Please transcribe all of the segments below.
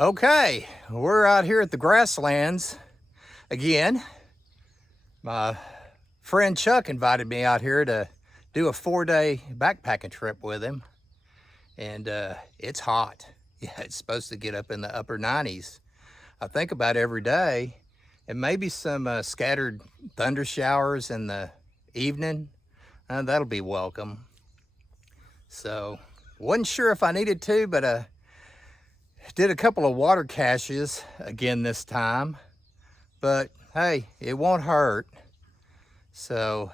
Okay, we're out here at the grasslands again. My friend Chuck invited me out here to do a 4-day backpacking trip with him. And it's hot. Yeah, it's supposed to get up in the upper 90s. I think about every day, and maybe some scattered thunder showers in the evening. That'll be welcome. So, wasn't sure if I needed to, but did a couple of water caches again this time. But hey, it won't hurt. So,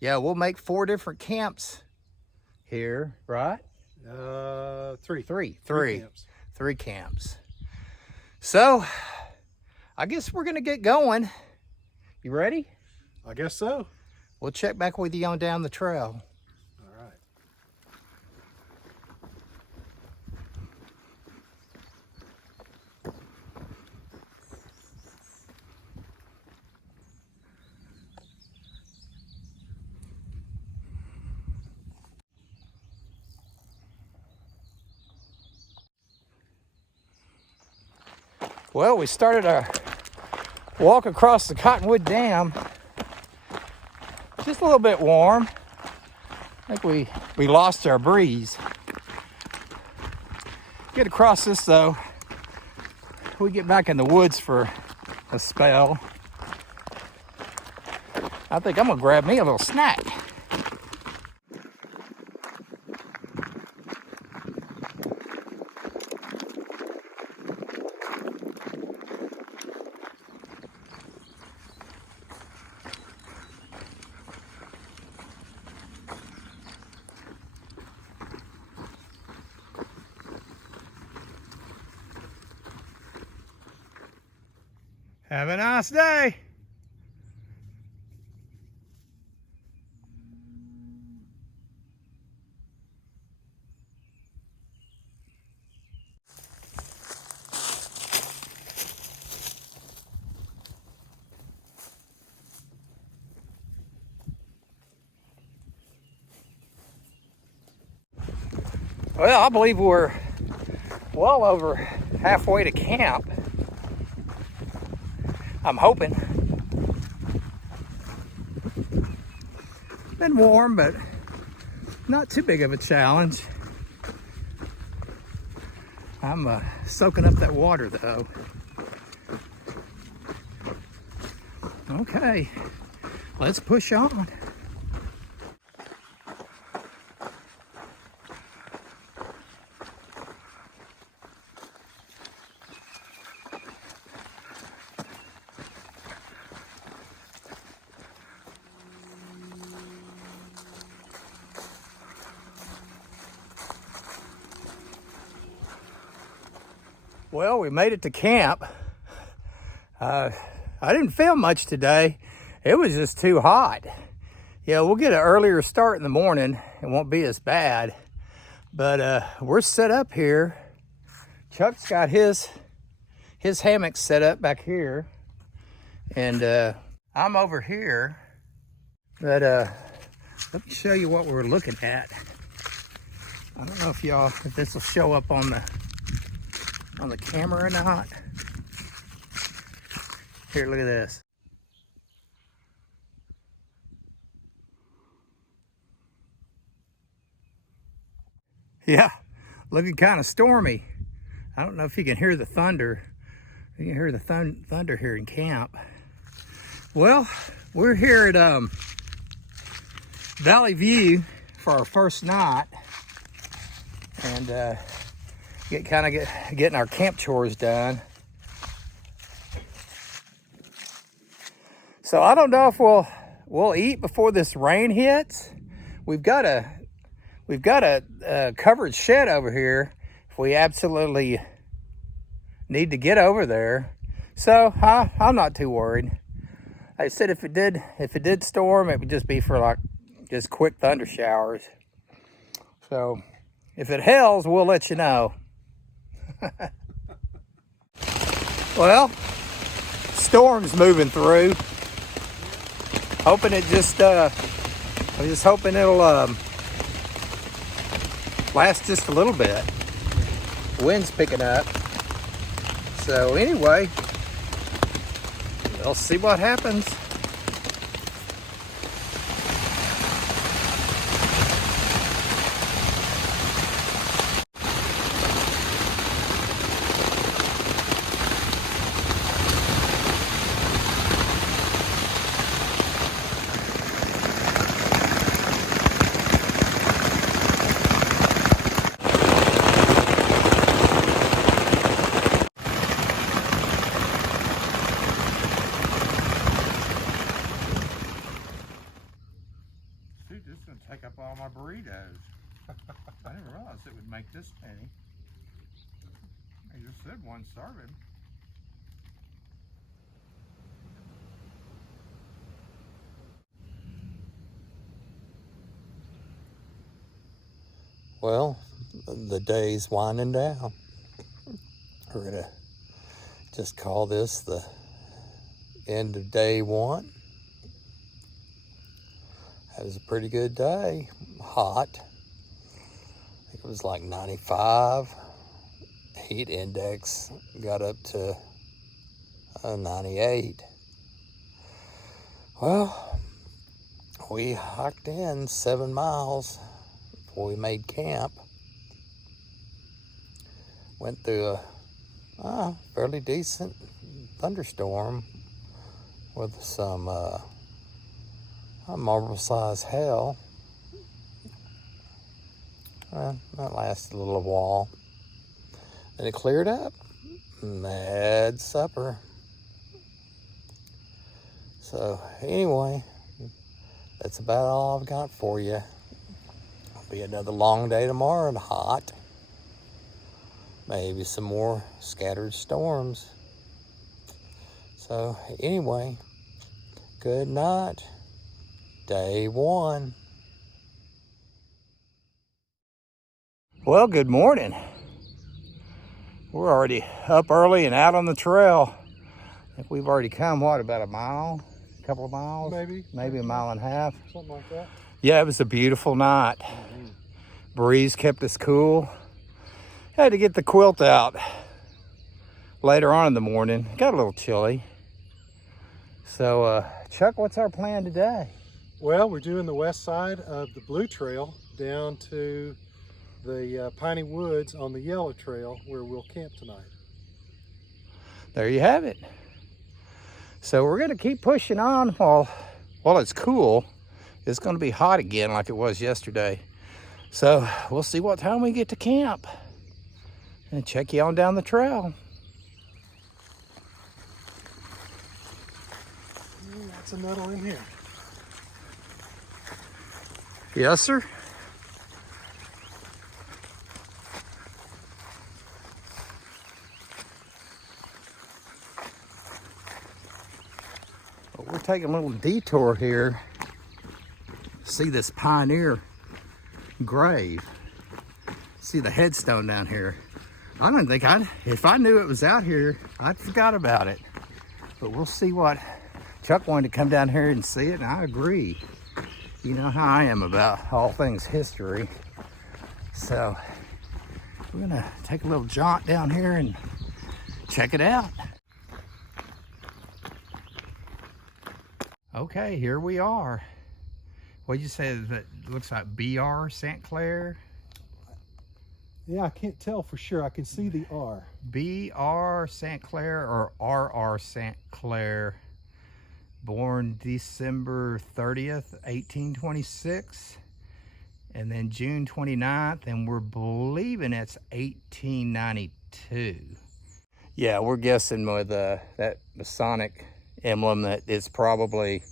yeah, we'll make 4 different camps here, right? Three camps. 3 camps. So, I guess we're gonna get going. You ready? I guess so. We'll check back with you on down the trail. All right. Well, we started our walk across the Cottonwood Dam. Just a little bit warm. I think we lost our breeze. Get across this though, we get back in the woods for a spell. I think I'm gonna grab me a little snack. Have a nice day. Well, I believe we're well over halfway to camp. I'm hoping. Been warm, but not too big of a challenge. I'm soaking up that water though. Okay, let's push on. Well, we made it to camp. I didn't film much today. It was just too hot. Yeah, we'll get an earlier start in the morning. It won't be as bad. But we're set up here. Chuck's got his hammock set up back here. And I'm over here. But let me show you what we're looking at. I don't know if this will show up on the camera or not. Here, look at this. Yeah, looking kind of stormy. I don't know if you can hear the thunder. You can hear the thunder here in camp. Well, we're here at Valley View for our first night. And getting our camp chores done. So I don't know if we'll eat before this rain hits. We've got a covered shed over here if we absolutely need to get over there. So I'm not too worried. I said if it did storm, it would just be for just quick thunder showers. So if it hails, we'll let you know. Well, storm's moving through. Hoping it just, I'm just hoping it'll last just a little bit. Wind's picking up. So anyway, we'll see what happens. Dude, this is gonna take up all my burritos. I didn't realize it would make this many. I just said one serving. Well, the day's winding down. We're gonna just call this the end of day one. It was a pretty good day. Hot. I think it was like 95. Heat index got up to 98. Well, we hiked in 7 miles before we made camp. Went through a fairly decent thunderstorm with some marble-sized hail. That lasted a little while. Then it cleared up and had supper. So anyway, that's about all I've got for you. It'll be another long day tomorrow and hot. Maybe some more scattered storms. So anyway, good night. Day one. Well, good morning. We're already up early and out on the trail. I think we've already come, what, about a mile? A couple of miles? Maybe a mile and a half. Something like that. Yeah, it was a beautiful night. Breeze kept us cool. Had to get the quilt out later on in the morning. Got a little chilly. So, Chuck, what's our plan today? Well, we're doing the west side of the Blue Trail down to the Piney Woods on the Yellow Trail where we'll camp tonight. There you have it. So we're gonna keep pushing on while it's cool. It's gonna be hot again like it was yesterday. So we'll see what time we get to camp and check you on down the trail. That's a nuddle in here. Yes, sir. Well, we're taking a little detour here. See this pioneer grave. See the headstone down here. I don't think if I knew it was out here, I'd forgot about it. But we'll see what Chuck wanted to come down here and see it, and I agree. You know how I am about all things history. So we're gonna take a little jaunt down here and check it out. Okay, here we are. What'd you say that looks like BR St. Clair? Yeah, I can't tell for sure. I can see the R. BR St. Clair or RR St. Clair. Born December 30th, 1826. And then June 29th, and we're believing it's 1892. Yeah, we're guessing with that Masonic emblem that it's probably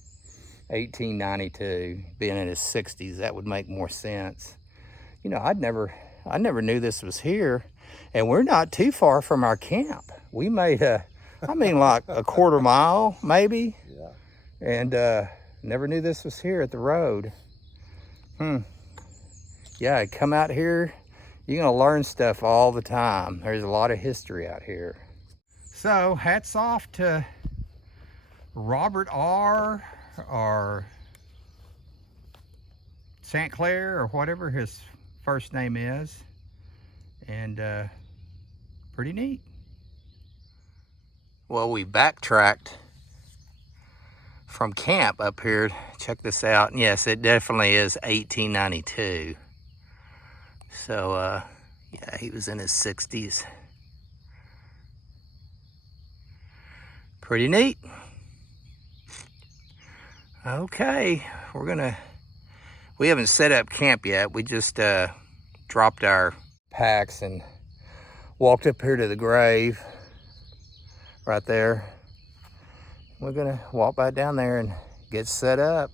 1892, being in his 60s. That would make more sense. You know, I never knew this was here, and we're not too far from our camp. We made like a quarter mile, maybe. Yeah. And never knew this was here at the road. Yeah, come out here, you're gonna learn stuff all the time. There's a lot of history out here. So hats off to Robert R. or St. Clair or whatever his first name is. And pretty neat. Well, we backtracked from camp up here. Check this out. And yes, it definitely is 1892. So, yeah, he was in his 60s. Pretty neat. Okay, we haven't set up camp yet. We just dropped our packs and walked up here to the grave right there. We're gonna walk back down there and get set up.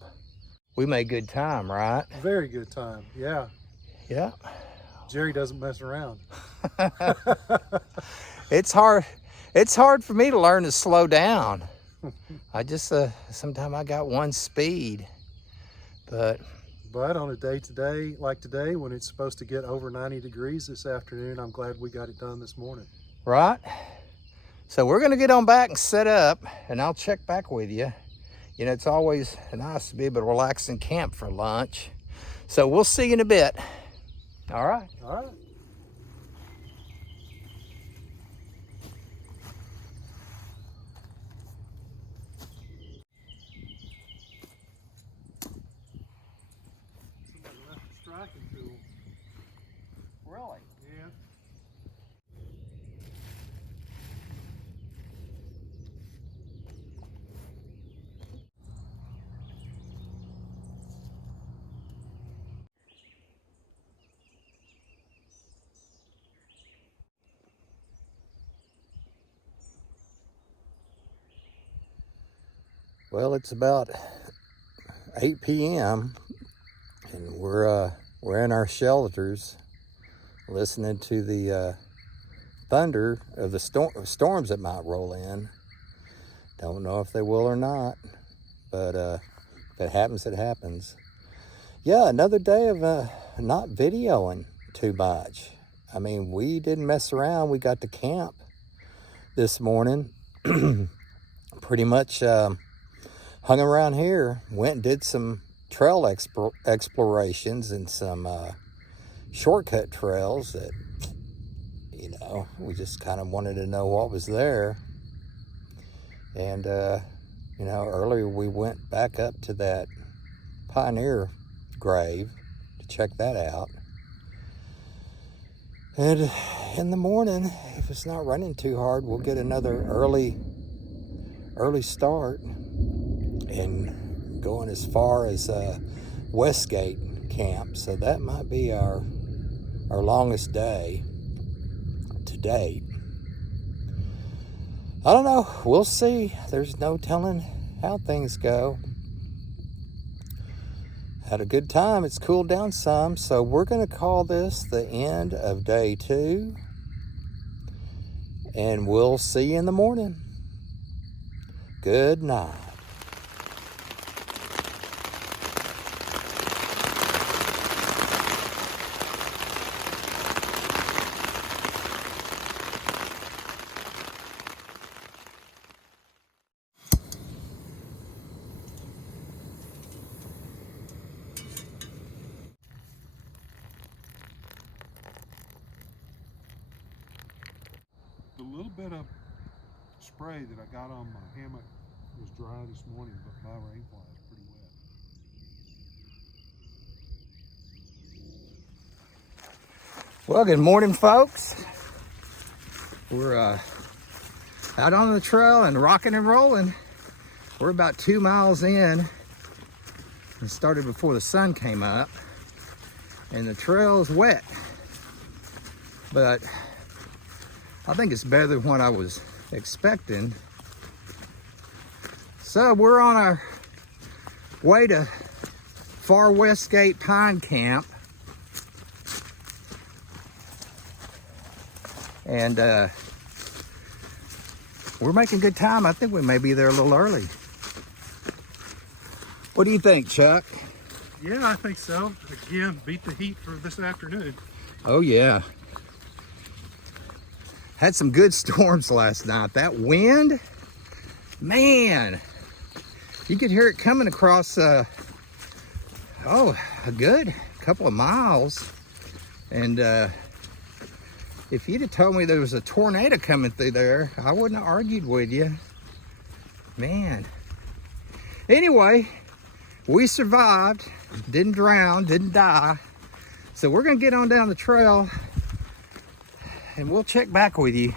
We made good time, right? Very good time, yeah. Yeah. Jerry doesn't mess around. It's hard for me to learn to slow down. I just, sometimes I got one speed, but on a day today, like today, when it's supposed to get over 90 degrees this afternoon, I'm glad we got it done this morning. Right? So we're gonna get on back and set up, and I'll check back with you. You know, it's always nice to be able to relax in camp for lunch. So we'll see you in a bit. All right. All right. Somebody left the striking tool. Really? Yeah. Well, it's about 8 p.m. and we're in our shelters listening to the thunder of the storms that might roll in. Don't know if they will or not, but if it happens, it happens. Yeah, another day of not videoing too much. I mean, we didn't mess around. We got to camp this morning. Pretty much hung around here, went and did some trail explorations and some shortcut trails that, you know, we just kind of wanted to know what was there. And, you know, earlier we went back up to that pioneer grave to check that out. And in the morning, if it's not running too hard, we'll get another early start and going as far as Westgate camp. So that might be our longest day to date. I don't know. We'll see. There's no telling how things go. Had a good time. It's cooled down some. So we're going to call this the end of day 2. And we'll see you in the morning. Good night. The little bit of spray that I got on my hammock was dry this morning, but my rainfly is pretty wet. Well, good morning, folks. We're out on the trail and rocking and rolling. We're about 2 miles in and started before the sun came up, and the trail is wet, but I think it's better than what I was expecting. So we're on our way to Far Westgate Pine Camp. And we're making good time. I think we may be there a little early. What do you think, Chuck? Yeah, I think so. Again, beat the heat for this afternoon. Oh yeah. Had some good storms last night. That wind, man, you could hear it coming across, a good couple of miles. And yeah, If you'd have told me there was a tornado coming through there, I wouldn't have argued with you. Man. Anyway, we survived, didn't drown, didn't die. So we're gonna get on down the trail and we'll check back with you.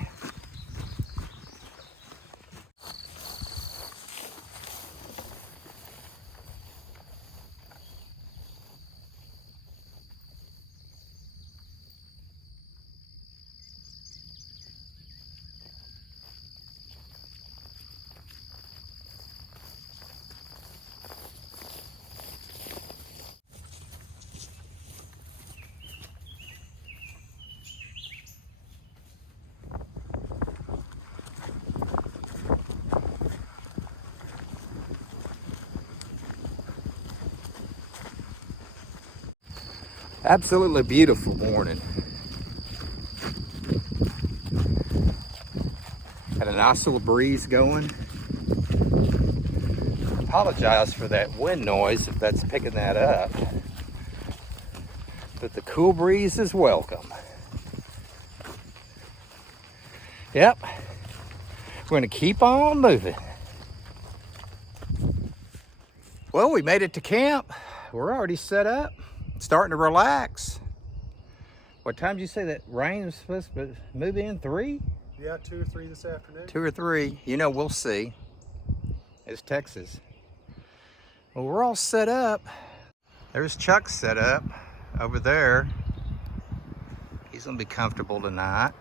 Absolutely beautiful morning. Had a nice little breeze going. Apologize for that wind noise if that's picking that up. But the cool breeze is welcome. Yep. We're gonna keep on moving. Well, we made it to camp. We're already set up. Starting to relax. What time did you say that rain was supposed to move in? 3? Yeah, 2 or 3 this afternoon. 2 or 3. You know, we'll see. It's Texas. Well, we're all set up. There's Chuck set up over there. He's gonna be comfortable tonight.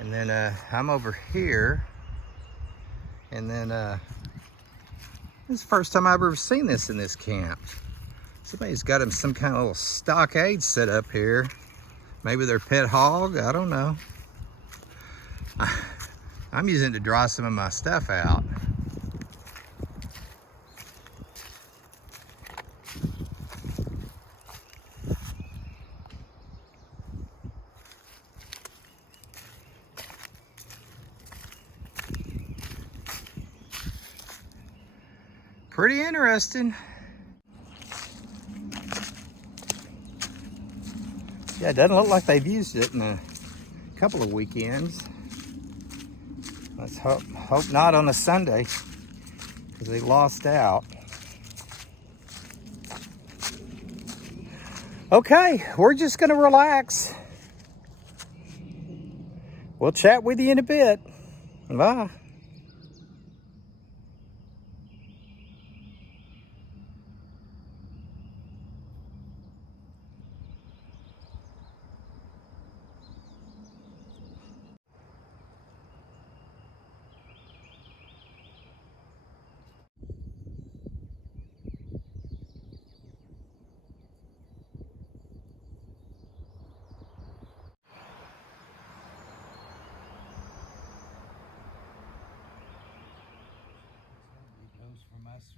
And then I'm over here. And then this is the first time I've ever seen this in this camp. Somebody's got him some kind of little stockade set up here. Maybe their pet hog, I don't know. I'm using it to dry some of my stuff out. Pretty interesting. Yeah, it doesn't look like they've used it in a couple of weekends. Let's hope not on a Sunday, because they lost out. Okay, we're just gonna relax. We'll chat with you in a bit. Bye.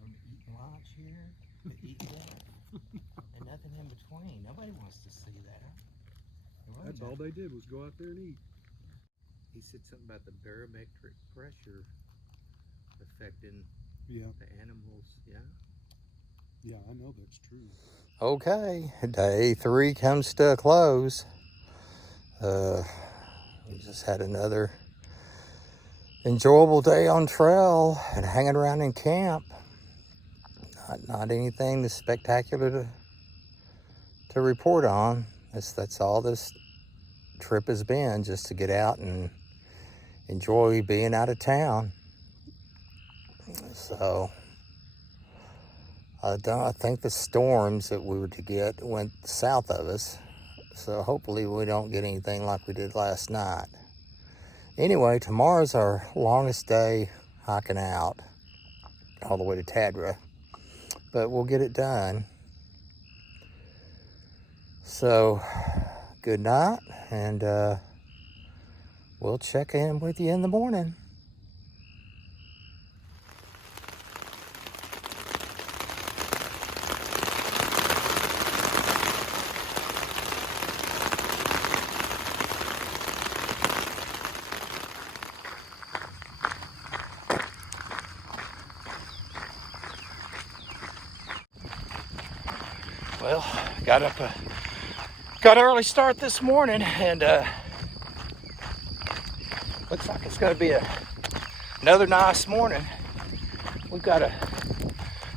From eating lunch here to eating dinner and nothing in between. Nobody wants to see that. That's all they did was go out there and eat. He said something about the barometric pressure affecting the animals. Yeah, I know that's true. Okay, day 3 comes to a close. We just had another enjoyable day on trail and hanging around in camp. Not anything spectacular to report on. That's all this trip has been, just to get out and enjoy being out of town. So I think the storms that we were to get went south of us. So hopefully we don't get anything like we did last night. Anyway, tomorrow's our longest day hiking out all the way to TADRA. But we'll get it done. So, good night, and we'll check in with you in the morning. Well, got an early start this morning, and Looks like it's gonna be another nice morning. We've got a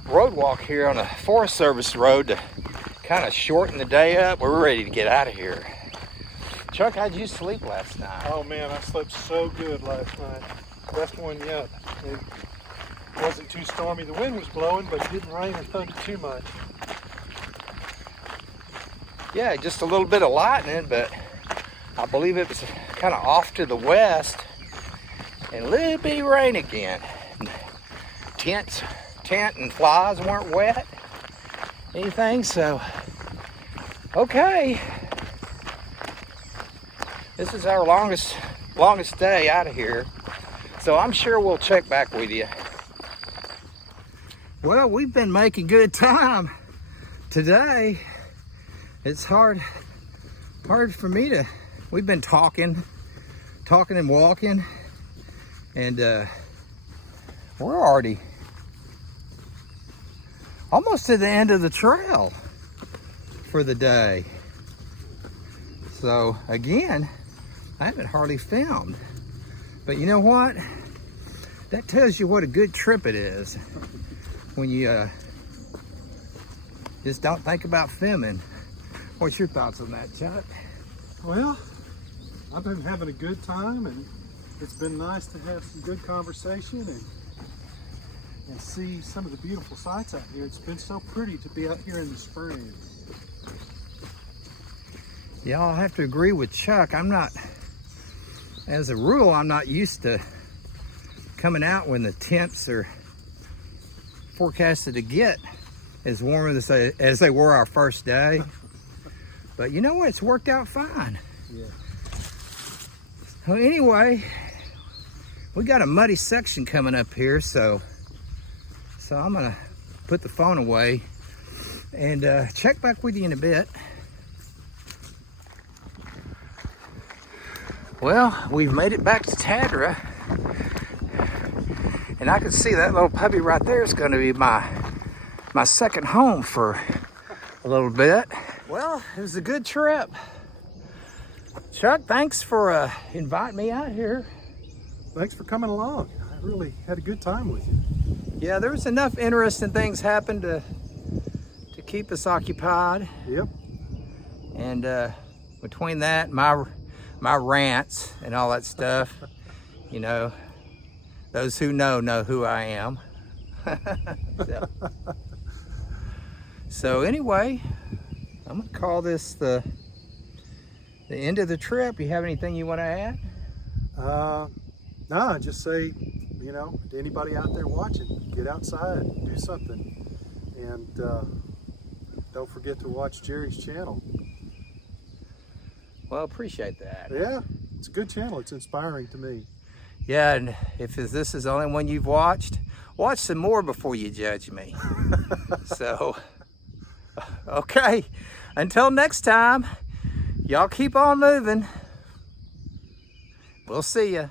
road walk here on a Forest Service road to kind of shorten the day up. We're ready to get out of here. Chuck, how'd you sleep last night? Oh man, I slept so good last night. Best one yet. It wasn't too stormy. The wind was blowing, but it didn't rain or thunder too much. Yeah, just a little bit of lightning, but I believe it was kind of off to the west, and a little bitty rain again. Tent and flies weren't wet, anything, so okay. This is our longest day out of here, so I'm sure we'll check back with you. Well, we've been making good time today. It's hard for me to, we've been talking and walking, and we're already almost to the end of the trail for the day. So again, I haven't hardly filmed, but you know what? That tells you what a good trip it is when you just don't think about filming. What's your thoughts on that, Chuck? Well, I've been having a good time, and it's been nice to have some good conversation and see some of the beautiful sights out here. It's been so pretty to be out here in the spring. Yeah, I'll have to agree with Chuck. As a rule, I'm not used to coming out when the temps are forecasted to get as warm as they were our first day. But you know what? It's worked out fine. Yeah. Well, anyway, we got a muddy section coming up here, so I'm gonna put the phone away and check back with you in a bit. Well, we've made it back to TADRA, and I can see that little puppy right there is going to be my second home for a little bit. Well, it was a good trip. Chuck, thanks for inviting me out here. Thanks for coming along. I really had a good time with you. Yeah, there was enough interesting things happened to keep us occupied. Yep. And between that, my rants and all that stuff, you know, those who know who I am. So anyway, I'm gonna call this the end of the trip. You have anything you want to add? No, just say, you know, to anybody out there watching, get outside, do something, and don't forget to watch Jerry's channel. Well, appreciate that. Yeah, it's a good channel. It's inspiring to me. Yeah, and if this is the only one you've watched, watch some more before you judge me. So, okay, until next time, y'all keep on moving. We'll see ya.